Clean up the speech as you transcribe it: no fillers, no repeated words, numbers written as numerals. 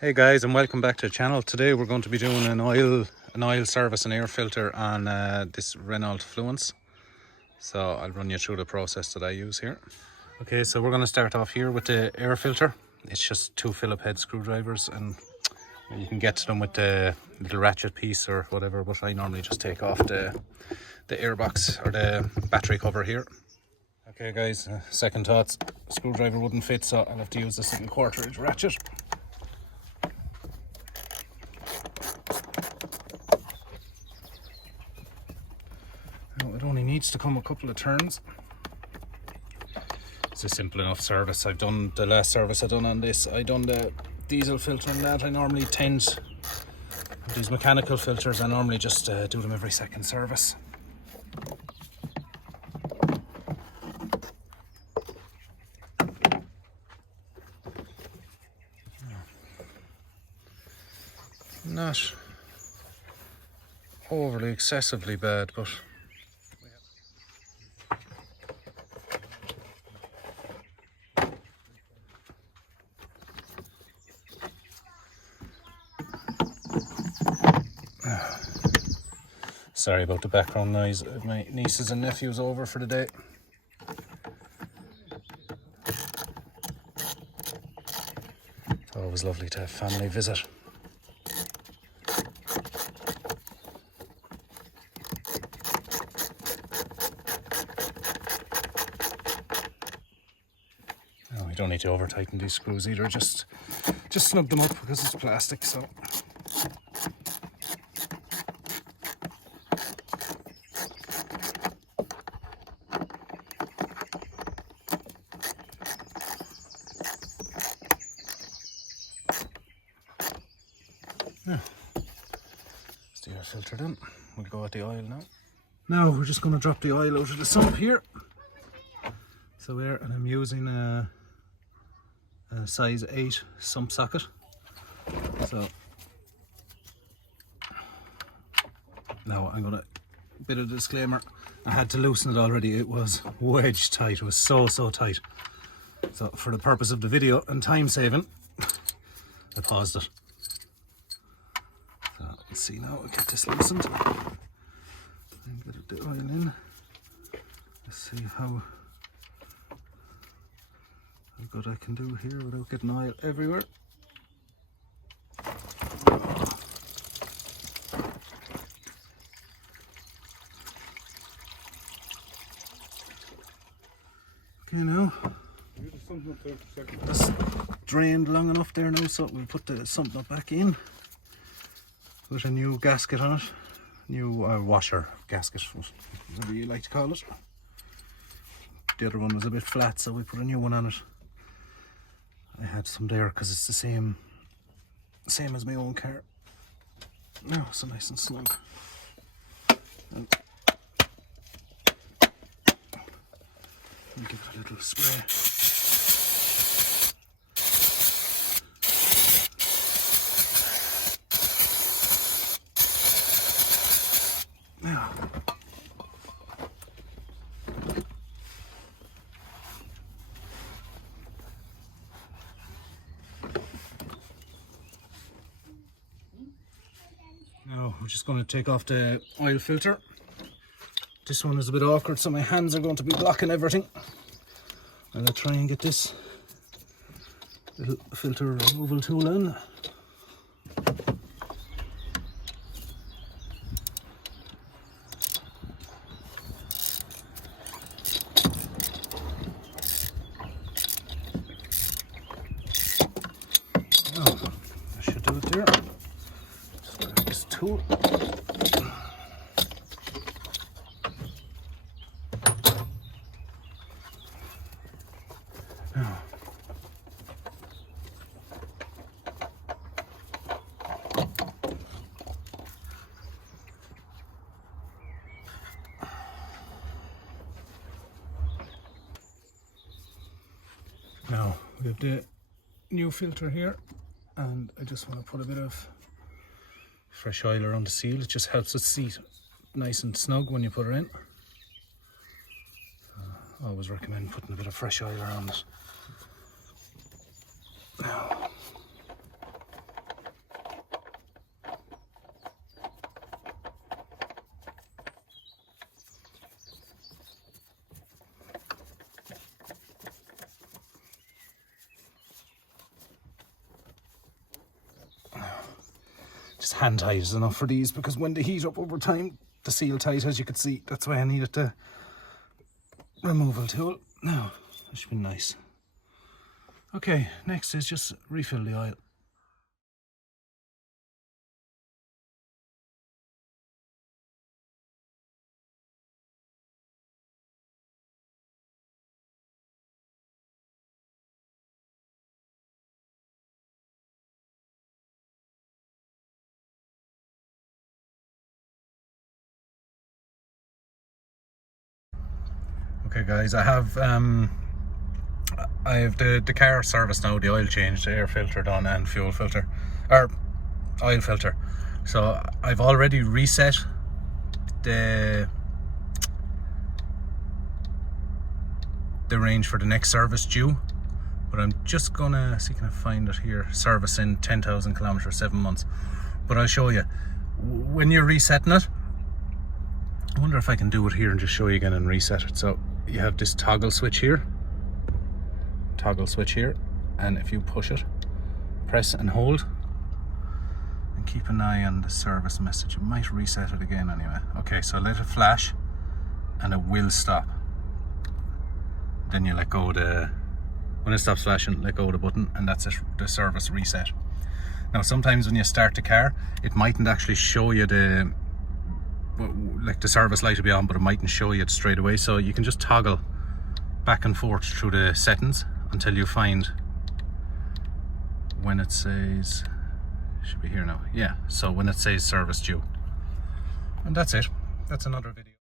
Hey guys, and welcome back to the channel. Today we're going to be doing an oil service and air filter on this Renault Fluence. So I'll run you through the process that I use here. Okay, so we're going to start off here with the air filter. It's just two Phillip head screwdrivers, and you can get to them with the little ratchet piece or whatever, but I normally just take off the air box or the battery cover here. Okay guys, second thoughts, screwdriver wouldn't fit, so I'll have to use this little 1/4 inch ratchet. It only needs to come a couple of turns. It's a simple enough service. I've done the last service I done on this. I done the diesel filter and that. I normally tend these mechanical filters. I normally just do them every second service. Not overly excessively bad, but sorry about the background noise. My nieces and nephews over for the day. It's always lovely to have family visit. No, you don't need to over tighten these screws either. Just snug them up because it's plastic. So. Yeah. It's the air filter done. We'll go at the oil now. Now we're just going to drop the oil out of the sump here. So and I'm using a size 8 sump socket. So now I'm gonna, bit of disclaimer, I had to loosen it already. It was wedge tight. It was so tight. So for the purpose of the video and time saving, I paused it. So let's see now. I'll get this loosened and get the oil in. Let's see how good I can do here without getting oil everywhere. Okay, now that's drained long enough there now, so we'll put the sump nut back in with a new gasket on it, new washer gasket, whatever you like to call it. The other one was a bit flat, so we put a new one on it. I had some there because it's the same as my own car. Now it's nice and snug. And give it a little spray. Now, we're just going to take off the oil filter. This one is a bit awkward, so my hands are going to be blocking everything. And I'll try and get this little filter removal tool in. Oh, I should do it there. Just grab this tool. Now we have the new filter here, and I just want to put a bit of fresh oil around the seal. It just helps it seat nice and snug when you put it in. I always recommend putting a bit of fresh oil around it. Now, just hand tight is enough for these, because when they heat up over time, the seal tight, as you can see. That's why I needed the removal tool. Now, that should be nice. Okay, next is just refill the oil. Okay guys, I have the car service now, the oil change, the air filter done, and fuel filter, or oil filter. So I've already reset the range for the next service due, but I'm just gonna see, can I find it here, service in 10,000 kilometers, 7 months. But I'll show you when you're resetting it. I wonder if I can do it here and just show you again and reset it. So you have this toggle switch here, and if you push it, press and hold, and keep an eye on the service message. It might reset it again anyway. Okay, so let it flash and it will stop. Then you let go of the, when it stops flashing, let go of the button, and that's it, the service reset. Now sometimes when you start the car, it mightn't actually show you the, like the service light will be on, but it mightn't show you it straight away. So you can just toggle back and forth through the settings until you find when it says, should be here now, yeah, so when it says service due. And that's it, that's another video.